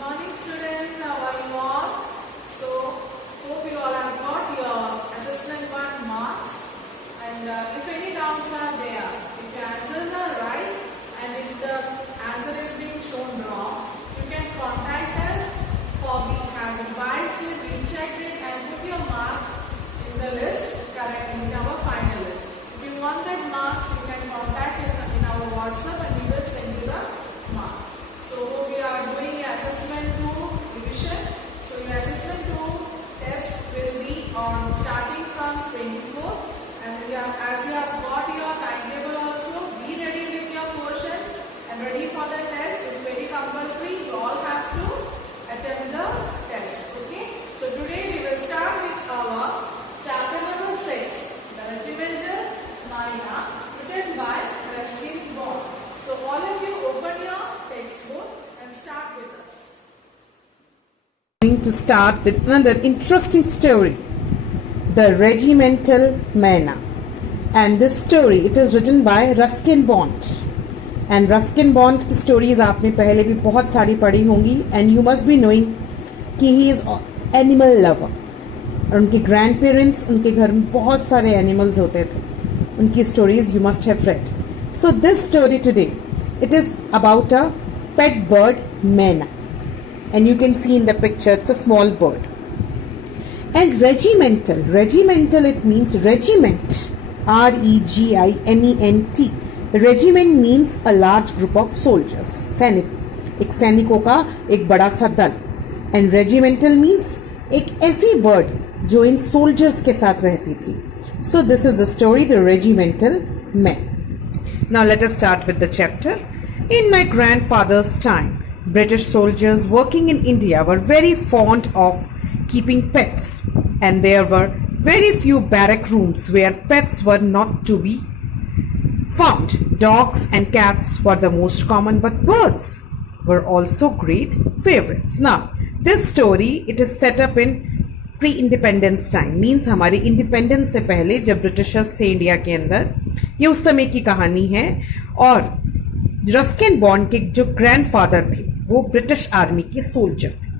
morning students, how are you all? So, hope you all have got your assessment 1 marks, and if any doubts are there, if the answers are right and if the answer is being shown wrong, you can contact us, for we have revised it, rechecked it and put your marks in the list correctly in our final list. If you want that marks, you can contact us in our WhatsApp and we will send you the marks. So we are doing assessment 2 revision. So your assessment 2 test will be on starting from 24th, and as you have got your timetable also, be ready with your questions and ready for the test. It's very compulsory. You all have to attempt the test. Okay. So today we will start with our chapter number 6, the regimental minor, written by Ruskin Bond. So all of you open your textbook and start with us. Going to start with another interesting story, The Regimental Manner. And this story, it is written by Ruskin Bond. And Ruskin Bond की stories आपने पहले भी बहुत सारी पढ़ी होंगी, and you must be knowing कि he is animal lover. और उनके grandparents, उनके घर में बहुत सारे animals होते थे. उनकी stories you must have read. So this story today, it is about a pet bird, Mena. And you can see in the picture, it's a small bird. And regimental, it means regiment, R-E-G-I-M-E-N-T. Regiment means a large group of soldiers, सैनिक, एक सैनिकों का एक बड़ा सा दल. And regimental means एक ऐसी bird जो इन soldiers के साथ रहती थी. So this is the story, The Regimental Men. Now let us start with the chapter. In my grandfather's time, British soldiers working in India were very fond of keeping pets, and there were very few barrack rooms where pets were not to be found. Dogs and cats were the most common, but birds were also great favorites. Now, this story, it is set up in pre-independence time, means हमारे independence से पहले जब Britishers थे India के अंदर, ये उस समय की कहानी है. और रस्किन बॉन्ड के जो ग्रैंडफादर थे वो ब्रिटिश आर्मी के सोल्जर थे.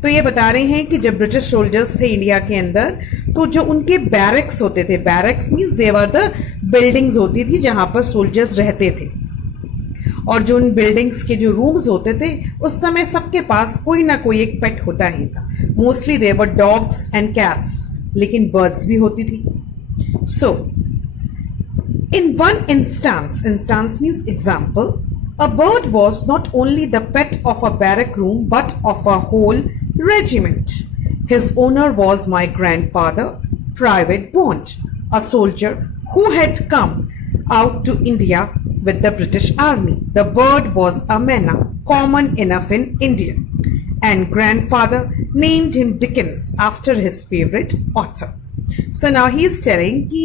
तो ये बता रहे हैं कि जब ब्रिटिश सोल्जर्स थे इंडिया के अंदर, तो जो उनके बैरक्स होते थे, barracks means there the buildings होती थी जहां पर सोल्जर्स रहते थे, और जो उन बिल्डिंग्स के जो रूम्स होते थे उस समय सबके पास कोई ना कोई एक पेट होता ही था. Mostly there were dogs and cats, लेकिन बर्ड्स भी होती थी. So in one instance means example, a bird was not only the pet of a barrack room but of a whole regiment. His owner was my grandfather, Private Bond, a soldier who had come out to India with the British Army. The bird was a Mena, common enough in India, and grandfather named him Dickens after his favorite author. So now he is telling कि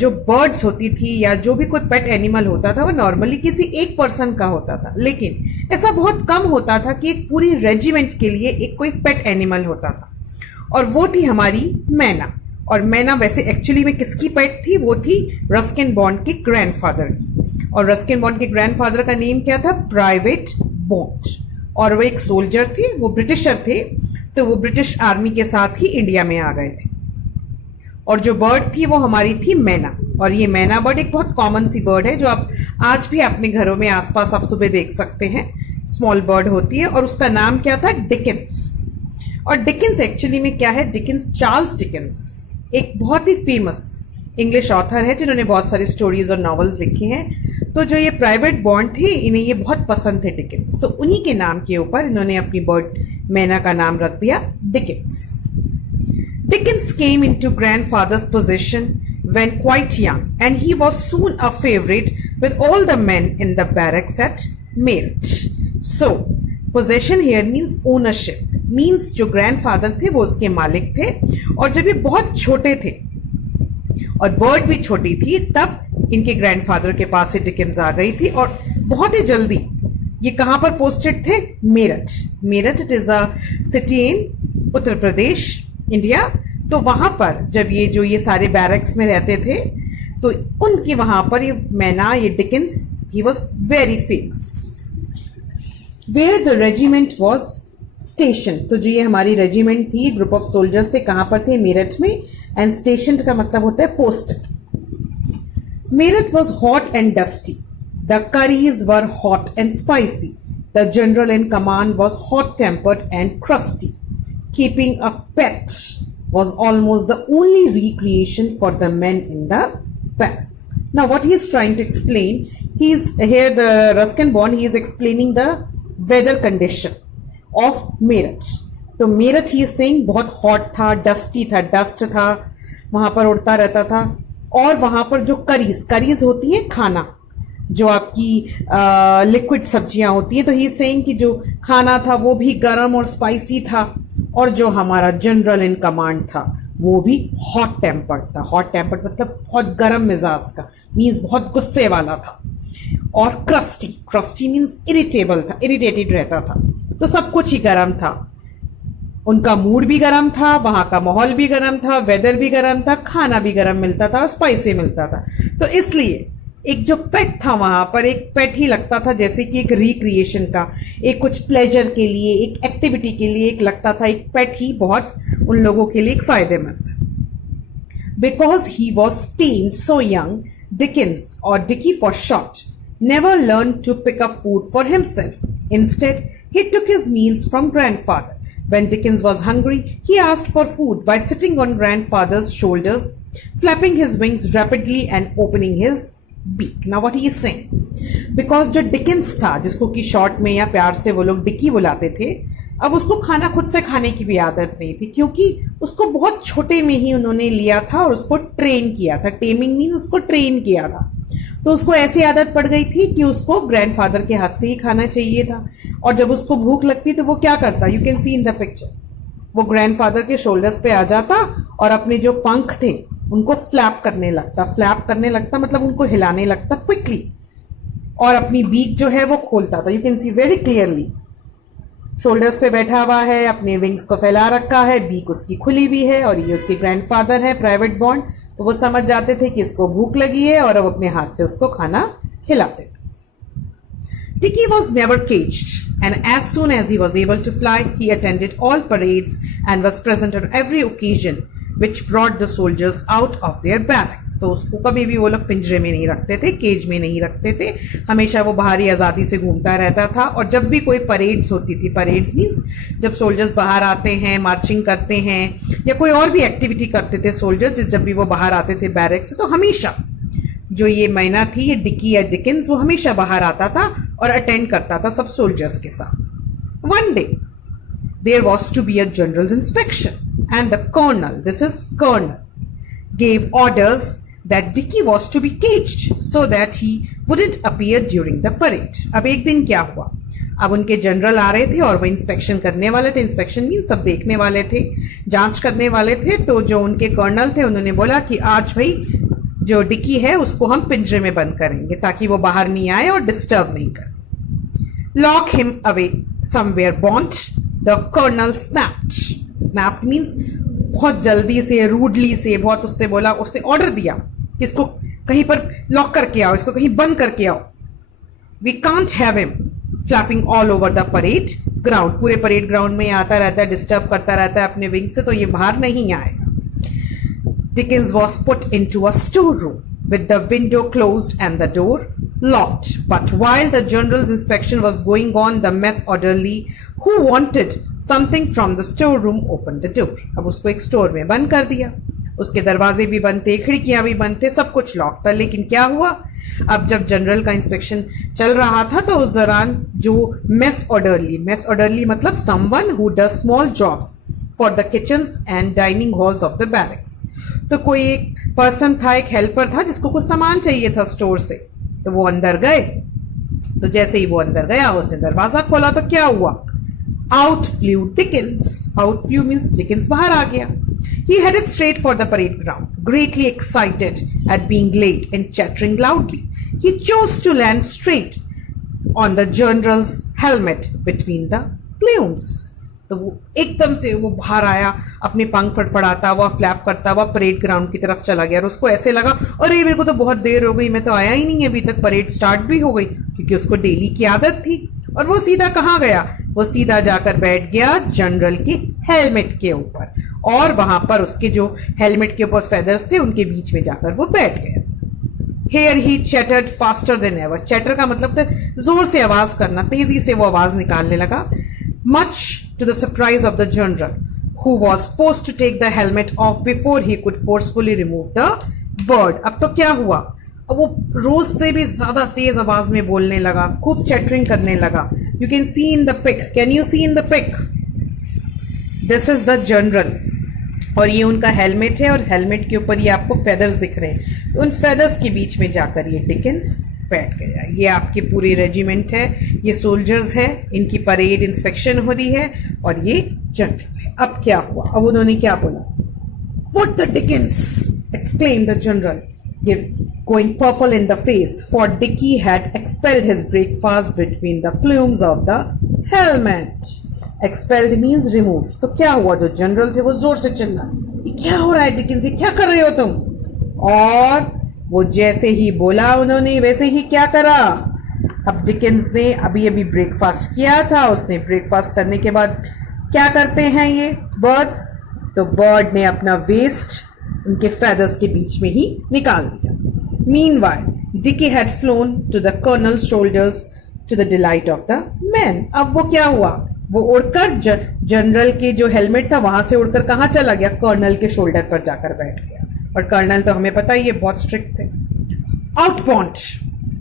जो birds होती थी या जो भी कोई pet animal होता था वो normally किसी एक person का होता था, लेकिन ऐसा बहुत कम होता था कि एक पूरी regiment के लिए एक कोई pet animal होता था, और वो थी हमारी मैना. और मैना वैसे एक्चुअली में किसकी पेट थी? वो थी रस्किन बॉन्ड के ग्रैंडफादर की. और रस्किन बॉन्ड के ग्रैंडफादर का नेम क्या था? Private bond. और वो एक सोल्जर थे, वो ब्रिटिशर थे, तो वो ब्रिटिश आर्मी के साथ ही इंडिया में आ गए थे. और जो बर्ड थी वो हमारी थी मैना. और ये मैना बर्ड एक बहुत कॉमन सी बर्ड है जो आप आज भी अपने घरों में आसपास आप सुबह देख सकते हैं. स्मॉल बर्ड होती है, और उसका नाम क्या था? डिकेंस. और डिकेंस एक्चुअली में क्या है? डिकेंस, चार्ल्स डिकेंस एक बहुत ही फेमस इंग्लिश ऑथर है जिन्होंने बहुत सारी स्टोरीज और नॉवेल्स लिखी हैं. तो जो ये प्राइवेट बॉन्ड थे, इन्हें ये बहुत पसंद थे डिकेंस, तो उन्हीं के नाम के ऊपर इन्होंने अपनी बर्ड मैना का नाम रख दिया Dickens. Dickens came into grandfather's possession when quite young, and he was soon a favorite with all the men in the barracks at Meerut. So, possession here means ownership, means जो grandfather थे वो उसके मालिक थे, और जब ये बहुत छोटे थे और बर्ड भी छोटी थी, तब इनके ग्रैंडफादर के पास से डिकेंस आ गई थी. और बहुत ही जल्दी ये कहां पर पोस्टेड थे? Meerut. Meerut, it is a city in Uttar Pradesh, India. तो वहां पर जब ये सारे बैरक्स में रहते थे, तो उनके वहां पर ये मैना, ये Dickens, he was very famous. where the regiment was stationed. तो जो ये हमारी रेजिमेंट थी, ग्रुप ऑफ सोल्जर्स थे, कहां पर थे? मेरठ में. एंड स्टेशन का मतलब होता है post. Meerut was hot and dusty. The curries were hot and spicy. The general in command was hot-tempered and crusty. Keeping a pet was almost the only recreation for the men in the barrack. Now, what he is trying to explain, he is here, the Ruskin Bond, he is explaining the weather condition of Meerut. तो मेरठ ही saying बहुत hot था, dusty था, dust था, वहां पर उड़ता रहता था. और वहां पर जो करीज होती है, खाना जो आपकी लिक्विड सब्जियां होती है, तो ही सेइंग कि जो खाना था वो भी गर्म और स्पाइसी था. और जो हमारा जनरल इन कमांड था वो भी हॉट टेम्पर्ड था. हॉट टेम्पर्ड मतलब बहुत गर्म मिजाज का, मीन्स बहुत गुस्से वाला था. और क्रस्टी मीन्स इरिटेबल था, इरिटेटेड रहता था. तो सब कुछ ही गर्म था. उनका मूड भी गर्म था, वहां का माहौल भी गर्म था, वेदर भी गर्म था, खाना भी गर्म मिलता था और स्पाइसी मिलता था. तो इसलिए एक जो पेट था वहां पर, एक पेट ही लगता था जैसे कि एक रिक्रिएशन का, एक कुछ प्लेजर के लिए, एक एक्टिविटी के लिए एक लगता था. एक पेट ही बहुत उन लोगों के लिए एक फायदेमंद था. Because he was still so young, Dickens और Dicky for short never learned to pick up food for himself. Instead, he took his meals from grandfather. When Dickens was hungry, he asked for food by sitting on grandfather's shoulders, flapping his wings rapidly and opening his beak. Now what he is saying? Because जो Dickens था, जिसको कि short में या प्यार से वो लोग डिकी बुलाते थे, अब उसको खाना खुद से खाने की भी आदत नहीं थी, क्योंकि उसको बहुत छोटे में ही उन्होंने लिया था और उसको ट्रेन किया था. टेमिंग मीन उसको ट्रेन किया था. तो उसको ऐसी आदत पड़ गई थी कि उसको ग्रैंडफादर के हाथ से ही खाना चाहिए था. और जब उसको भूख लगती तो वो क्या करता? You can see in the picture. वो ग्रैंडफादर के शोल्डर्स पे आ जाता और अपने जो पंख थे उनको फ्लैप करने लगता मतलब उनको हिलाने लगता क्विकली, और अपनी बीक जो है वो खोलता था. You can see very clearly. Shoulders पे बैठा हुआ है, अपने विंग्स को फैला रखा है, बीक उसकी खुली हुई है, और ये उसके ग्रैंडफादर है, प्राइवेट बॉन्ड. तो वो समझ जाते थे कि इसको भूख लगी है और अब अपने हाथ से उसको खाना खिलाते थे. Dicky was never caged, and as soon as he was able to fly, he attended all parades and was present on every occasion which brought the soldiers out of their barracks. तो उसको कभी भी वो लोग पिंजरे में नहीं रखते थे, केज में नहीं रखते थे. हमेशा वो बाहर ही आजादी से घूमता रहता था. और जब भी कोई परेड्स होती थी, परेड्स मीन्स जब सोल्जर्स बाहर आते हैं, मार्चिंग करते हैं या कोई और भी एक्टिविटी करते थे सोल्जर्स, जब भी वो बाहर आते थे बैरक से, तो हमेशा जो ये मैना थी, ये डिकी या डिकिंस, वो हमेशा बाहर आता था और अटेंड करता था सब सोल्जर्स के साथ. One day there was to be a general's inspection, and the colonel, this is colonel, gave orders that Dicky was to be caged so that he wouldn't appear during the parade. अब एक दिन क्या हुआ? अब उनके general आ रहे थे और वो इंस्पेक्शन करने वाले थे. इंस्पेक्शन मीन सब देखने वाले थे, जांच करने वाले थे. तो जो उनके कर्नल थे उन्होंने बोला कि आज भाई जो डिकी है उसको हम पिंजरे में बंद करेंगे ताकि वो बाहर नहीं आए और डिस्टर्ब नहीं करे. Lock him away somewhere, bond. The colonel snapped. Snapped means बहुत जल्दी से, रूडली से, बहुत उससे बोला, उसने ऑर्डर दिया कि इसको कहीं पर लॉक करके आओ, इसको कहीं बंद करके आओ. We can't have him flapping all over the parade ground. पूरे परेड ग्राउंड में आता रहता है, डिस्टर्ब करता रहता है अपने विंग से, तो ये बाहर नहीं आएगा. Dickens was put into a storeroom with the window closed and the door locked. But while the general's inspection was going on, the mess orderly who wanted something from the storeroom opened the door. अब उसको एक store में बंद कर दिया. उसके दरवाजे भी बंद थे, खिड़कियां भी बंद थे, सब कुछ लॉक था. लेकिन क्या हुआ? अब जब जनरल का इंस्पेक्शन चल रहा था तो उस दौरान जो मेस ऑर्डरली मतलब someone who does small jobs for the kitchens and dining halls of the barracks. तो कोई एक पर्सन था, एक हेल्पर था जिसको कुछ सामान चाहिए था स्टोर से. तो वो अंदर गए. तो जैसे ही वो अंदर गया, उसने दरवाजा खोला तो क्या हुआ? Out flew Dickens. Out flew means Dickens बाहर आ गया. He headed straight for the parade ground, greatly excited at being late and chattering loudly. He chose to land straight on the general's helmet between the plumes. तो वो एकदम से वो बाहर आया, अपने पंख फड़फड़ाता हुआ, फ्लैप करता हुआ परेड ग्राउंड की तरफ चला गया. और उसको ऐसे लगा, अरे मेरे को तो बहुत देर हो गई, मैं तो आया ही नहीं, अभी तक परेड स्टार्ट भी हो गई, क्योंकि उसको डेली की आदत थी. और वो सीधा कहाँ गया, वो सीधा जाकर बैठ गया जनरल के हेलमेट के ऊपर, और वहां पर उसके जो हेलमेट के ऊपर फेदर्स थे उनके बीच में जाकर वो बैठ गया। Here he chattered faster than ever. Chatter का मतलब था जोर से आवाज करना, तेजी से वो आवाज निकालने लगा। Much to the surprise of the general, who was forced to take the helmet off before he could forcefully remove the bird. अब तो क्या हुआ, अब वो रोज से भी ज्यादा तेज आवाज में बोलने लगा, खूब चैटरिंग करने लगा। You can see in the pic. Can you see in the pic? This is the general. और ये उनका हेलमेट है, और हेलमेट के ऊपर ये आपको फेदर्स दिख रहे हैं। तो उन फेदर्स के बीच में जाकर ये डिकेंस बैठ गया। ये आपके पूरे रेजिमेंट है, ये सोल्जर्स है, इनकी परेड इंस्पेक्शन हो रही है, और ये जनरल है। अब क्या हुआ, अब उन्होंने क्या बोला, what the Dickens exclaimed the general, going purple in the face, for Dickie had expelled his breakfast between the plumes of the helmet. Expelled means removed. तो क्या हुआ, जो जनरल थे वो जोर से चिल्ला, ये क्या हो रहा है डिकिंस, ये क्या कर रहे हो तुम? और वो जैसे ही बोला उन्होंने वैसे ही क्या करा। अब डिकिंस ने अभी अभी ब्रेकफास्ट किया था, उसने ब्रेकफास्ट करने के बाद क्या करते हैं ये बर्ड्स, तो बर्ड ने अपना वेस्ट उनके फेदर्स के बीच में ही निकाल दिया। Meanwhile, Dickie had flown to the colonel's shoulders to the delight of the men. अब वो क्या हुआ, वो उड़कर जनरल के जो हेलमेट था वहां से उड़कर कहां चला गया, कर्नल के शोल्डर पर जाकर बैठ गया। और कर्नल तो हमें पता ही है बहुत स्ट्रिक्ट थे। Outpont!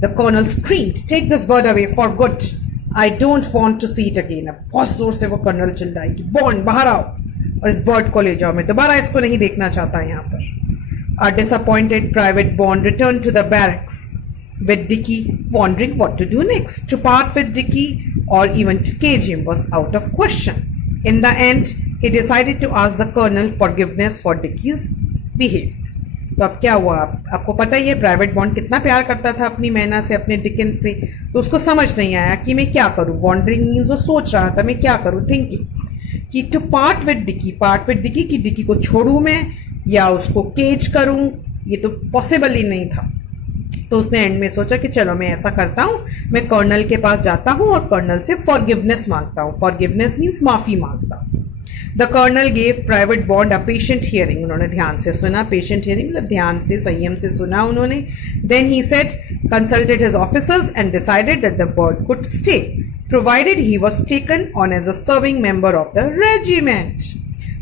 The colonel screamed, "Take this bird away for good. I don't want to see it again." अब बहुत जोर से वो कर्नल चिल्लाएगी, बॉन्ड बाहर आओ और इस बर्ड को ले जाओ, मैं दोबारा इसको नहीं देखना चाहता यहाँ पर। A disappointed Private Bond returned to the barracks, with Dickie wondering what to do next. To part with Dickie or even to cage him was out of question. In the end, he decided to ask the colonel forgiveness for Dickie's behavior. तो अब क्या हुआ, आपको पता ही है private bond कितना प्यार करता था अपनी मैना से, अपने डिकेंस से। तो उसको समझ नहीं आया कि मैं क्या करूं। वॉन्डरिंग मीन्स वो सोच रहा था मैं क्या करूं, थिंकिंग कि टू पार्ट विद डिकी, कि डिकी को छोड़ू मैं या उसको केज करूं, ये तो पॉसिबल ही नहीं था। तो उसने एंड में सोचा कि चलो मैं ऐसा करता हूं, मैं कर्नल के पास जाता हूं और कर्नल से फॉरगिवनेस मांगता हूं। फॉरगिवनेस मीन्स माफी मांगता हूं। The colonel gave private Bond a patient hearing, उन्होंने ध्यान से सुना, पेशेंट हियरिंग मतलब ध्यान से संयम से सुना उन्होंने। Then he said, consulted his officers and decided that the bird could stay provided he was taken on as a serving member of the regiment.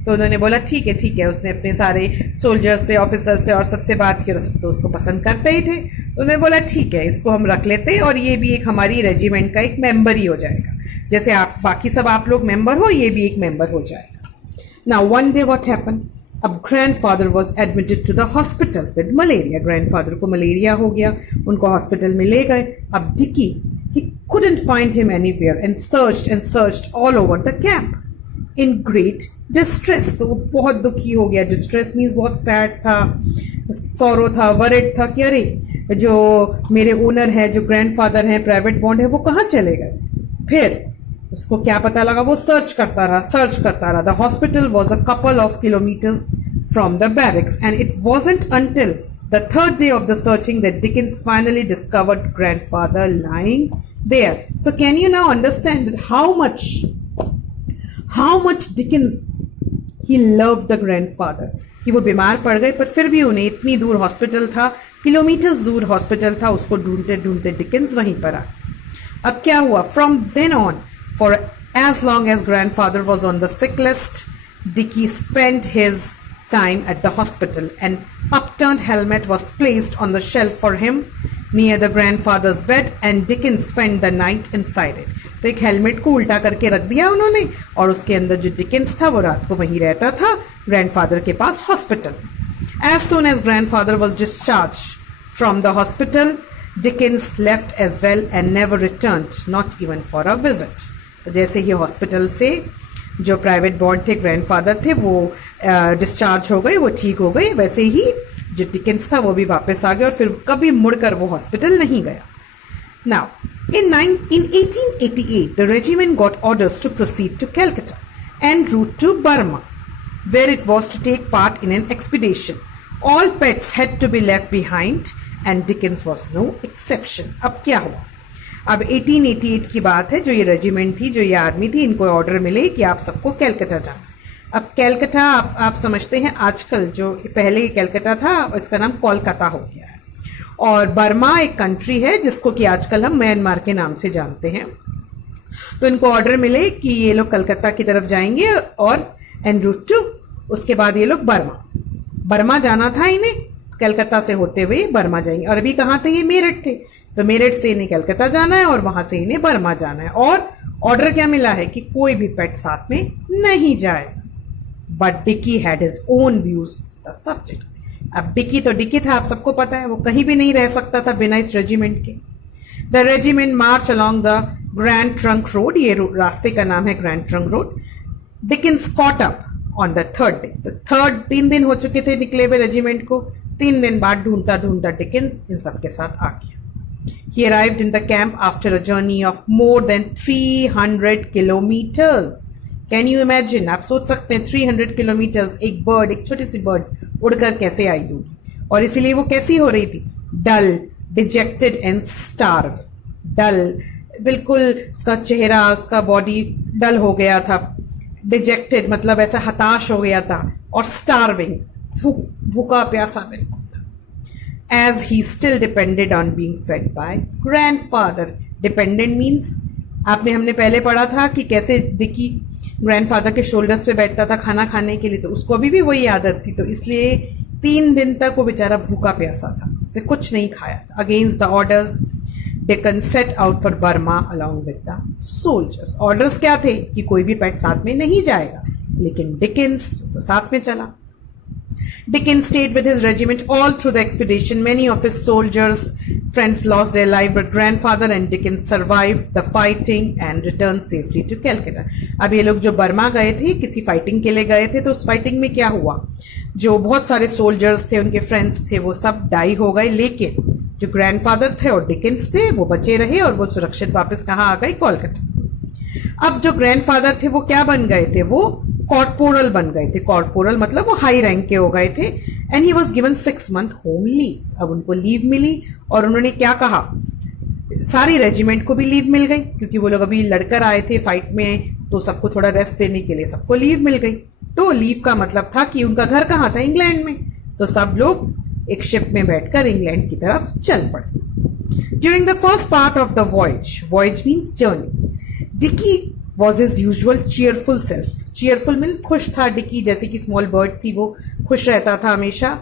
तो उन्होंने बोला ठीक है। उसने अपने सारे सोल्जर्स से, ऑफिसर से और सबसे बात की, और सब तो उसको पसंद करते ही थे। तो उन्होंने बोला ठीक है, इसको हम रख लेते हैं और ये भी एक हमारी रेजिमेंट का एक मेंबर ही हो जाएगा, जैसे आप बाकी सब आप लोग मेंबर हो, ये भी एक मेंबर हो जाएगा। Now one day what happened, अब grandfather was admitted to the hospital with malaria. Grandfather को मलेरिया हो गया, उनको हॉस्पिटल में ले गए। अब Dicky, he couldn't find him anywhere and searched all over the camp in great distress. तो वो बहुत दुखी हो गया। डिस्ट्रेस मीन्स बहुत सैड था, सौरो था, वरिड था कि अरे जो मेरे ओनर है, जो ग्रैंडफादर है, प्राइवेट बॉन्ड है, वो कहाँ चले गए। फिर उसको क्या पता लगा, वो सर्च करता रहा। The hospital was a couple of kilometres from the barracks and it wasn't until the third day of the searching that Dickens finally discovered grandfather lying there. So can you now understand how much Dickens he loved the grandfather, कि वो बीमार पड़ गए पर फिर भी उन्हें इतनी दूर हॉस्पिटल था, किलोमीटर्स दूर हॉस्पिटल था, उसको ढूंढते ढूंढते डिकेंस वहीं पर आ। अब क्या हुआ, from then on for as long as grandfather was on the sick list, Dickie spent his time at the hospital. An upturned helmet was placed on the shelf for him near the grandfather's bed and Dickens spent the night inside it. तो एक helmet को उल्टा करके रख दिया उन्होंने और उसके अंदर जो डिकेंस था वो रात को वहीं रहता था ग्रैंडफादर के पास hospital. As soon as grandfather was discharged from the hospital, Dickens left as well and never returned, not even for a visit. तो जैसे ही हॉस्पिटल से जो प्राइवेट बॉन्ड थे, ग्रैंडफादर थे, वो डिस्चार्ज हो गए, वो ठीक हो गए, वैसे ही जो डिकेंस था वो भी वापस आ गया और फिर कभी मुड़कर वो हॉस्पिटल नहीं गया। Now, in 1888, the regiment got orders to proceed to Calcutta en route to Burma, where it was to take part in an expedition. All pets had to be left behind and Dickens was no exception. अब क्या हुआ, अब 1888 की बात है, जो ये regiment थी, जो ये आर्मी थी, इनको ऑर्डर मिले कि आप सबको कैलकाटा जाना है। अब कैलकाटा आप समझते हैं आजकल, जो पहले कैलकाटा था इसका नाम कोलकाता हो गया है। और बर्मा एक कंट्री है जिसको कि आजकल हम म्यांमार के नाम से जानते हैं। तो इनको ऑर्डर मिले कि ये लोग कलकत्ता की तरफ जाएंगे और एन रूट टू, उसके बाद ये लोग बर्मा जाना था इन्हें, कलकत्ता से होते हुए बर्मा जाएंगे। और अभी कहाँ थे ये? मेरठ थे। तो मेरठ से इन्हें कलकत्ता जाना है और वहां से इन्हें बर्मा जाना है। और ऑर्डर क्या मिला है कि कोई भी पेट साथ में नहीं जाएगा। But Dickie had his own views the subject. अब डिकी तो डिकी था, आप सबको पता है, वो कहीं भी नहीं रह सकता था बिना इस रेजिमेंट के। The regiment March along the grand trunk road, ये रास्ते का नाम है grand trunk road. Dickens caught up on the third day. तो 3 दिन हो चुके थे निकले हुए रेजिमेंट को। 3 दिन बाद ढूंढता ढूंढता डिकिंस इन सबके साथ आ गया। He arrived in the camp after a journey of more than 300 kilometers. Can you imagine? आप सोच सकते हैं 300 किलोमीटर्स एक बर्ड, एक छोटी सी बर्ड उड़कर कैसे आई होगी। और इसीलिए वो कैसी हो रही थी? डल, डिजेक्टेड एंड स्टार्व। डल, बिल्कुल उसका चेहरा, उसका बॉडी डल हो गया था। डिजेक्टेड मतलब ऐसा हताश हो गया था। और स्टार्विंग, भूखा प्यासा बिल्कुल। As he still depended on being fed by grandfather. Dependent means हमने पहले पढ़ा था कि कैसे डिकी ग्रैंडफादर के शोल्डर्स पे बैठता था खाना खाने के लिए, तो उसको अभी भी वही आदत थी। तो इसलिए 3 दिन तक वो बेचारा भूखा प्यासा था, उसने कुछ नहीं खाया था। Against the orders deacon set out for Burma along with the soldiers. Orders क्या थे कि कोई भी पेट साथ में नहीं जाएगा, लेकिन डिकिंस तो साथ में चला। Dickens stayed with his regiment all through the expedition. Many of his soldiers' friends lost their life, but grandfather and Dickens survived the fighting and returned safely to Calcutta. अब ये लोग जो बर्मा गए थे, किसी फाइटिंग के लिए गए थे, तो उस फाइटिंग में क्या हुआ? जो बहुत सारे सोल्जर्स थे, उनके फ्रेंड्स थे, वो सब डाई हो गए, लेकिन जो ग्रैंडफादर थे और डिकिंस थे वो बचे रहे और वो सुरक्षित वापस कहाँ आ गए? कोलकाता। अब जो ग्रैंडफादर थे वो क्या बन गए थे? वो कॉर्पोरल बन गए थे। कॉर्पोरल मतलब वो हाई रैंक के हो गए थे। And he was given 6 month home leave. अब उनको लीव मिली और उन्होंने क्या कहा? सारी रेजिमेंट को भी लीव मिल गई, क्योंकि वो लोग अभी लड़कर आए थे फाइट में, तो सबको थोड़ा रेस्ट देने के लिए सबको लीव मिल गई। तो लीव का मतलब था कि उनका घर कहाँ था? इंग्लैंड में। तो सब लोग एक शिप में बैठकर इंग्लैंड की तरफ चल पड़े। During the first part of the voyage means journey, Dickie was his usual cheerful self. cheerful mean खुश था डिकी, जैसे कि स्मॉल बर्ड थी वो खुश रहता था हमेशा।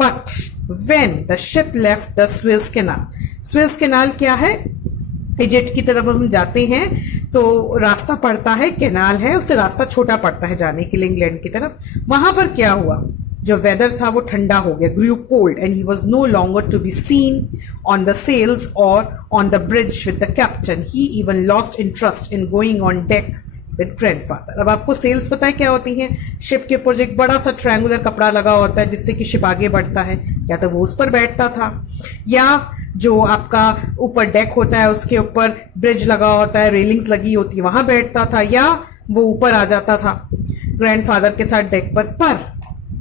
But when the ship left the Suez Canal, Suez Canal क्या है? इजिप्ट की तरफ हम जाते हैं तो रास्ता पड़ता है, कैनाल है, उससे रास्ता छोटा पड़ता है जाने के लिए इंग्लैंड की तरफ। वहां पर क्या हुआ? जो वेदर था वो ठंडा हो गया, grew cold, and he was no longer to be seen on the sails or on the bridge with the captain. He even lost interest in going on deck with grandfather. अब आपको sales पता है क्या होती हैं? Ship के ऊपर एक बड़ा सा ट्रायंगुलर कपड़ा लगा होता है जिससे कि शिप आगे बढ़ता है, या तो वो उस पर बैठता था, या जो आपका ऊपर डेक होता है उसके ऊपर ब्रिज लगा होता है, रेलिंग्स लगी होती है, वहां बैठता था, या वो ऊपर आ जाता था ग्रैंडफादर के साथ डेक पर।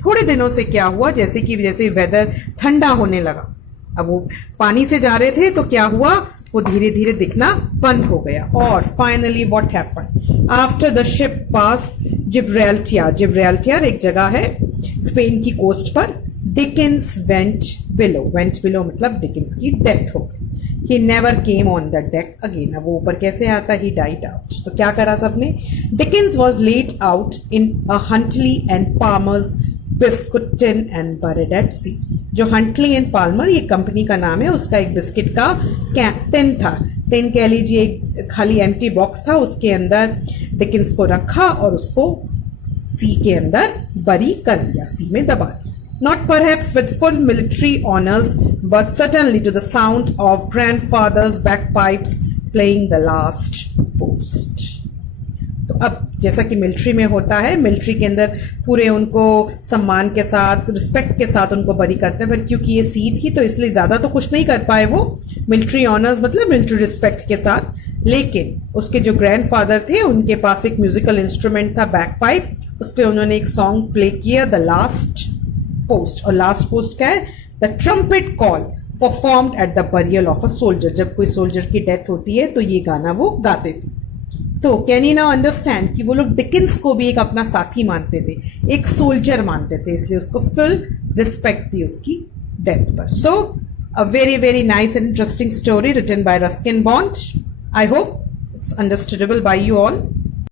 थोड़े दिनों से क्या हुआ? जैसे वेदर ठंडा होने लगा, अब वो पानी से जा रहे थे तो क्या हुआ? वो धीरे धीरे दिखना बंद हो गया। और finally what happened? After the ship pass Gibraltar एक जगह है स्पेन की कोस्ट पर, डिकिंस वेंट बिलो मतलब डिकिंस की डेथ हो गई। He never came on the deck again. अब वो ऊपर कैसे आता? He died out. तो क्या करा सबने? Dickens was laid out in a Huntley and Palmer's biscuit tin and buried at sea. जो Huntley and Palmer ये कंपनी का नाम है, उसका एक बिस्किट का टिन था। टिन कह लीजिए, एक खाली एम्प्टी बॉक्स था, उसके अंदर डिकिंस को रखा और उसको सी के अंदर बरी कर दिया, सी में दबा दिया। Not perhaps with full military honors, but certainly to the sound of grandfather's bagpipes playing the last post. तो अब जैसा कि मिलिट्री में होता है, मिलिट्री के अंदर पूरे उनको सम्मान के साथ, रिस्पेक्ट के साथ उनको बरी करते हैं, पर क्योंकि ये सी थी तो इसलिए ज्यादा तो कुछ नहीं कर पाए वो। मिलिट्री ऑनर्स मतलब मिलिट्री रिस्पेक्ट के साथ, लेकिन उसके जो ग्रैंडफादर थे उनके पास एक म्यूजिकल इंस्ट्रूमेंट था, बैकपाइप, उस पर उन्होंने एक सॉन्ग प्ले किया, द लास्ट पोस्ट। और लास्ट पोस्ट क्या है? The trumpet call, performed at the burial of a soldier. जब कोई सोल्जर की डेथ होती है तो ये गाना वो गाते थे। तो कैन यू नाउ अंडरस्टैंड कि वो लोग डिकिंस को भी एक अपना साथी मानते थे, एक सोल्जर मानते थे, इसलिए उसको फुल रिस्पेक्ट थी उसकी डेथ पर। So a very very nice and interesting story written by Ruskin Bond. I hope it's understandable by you all.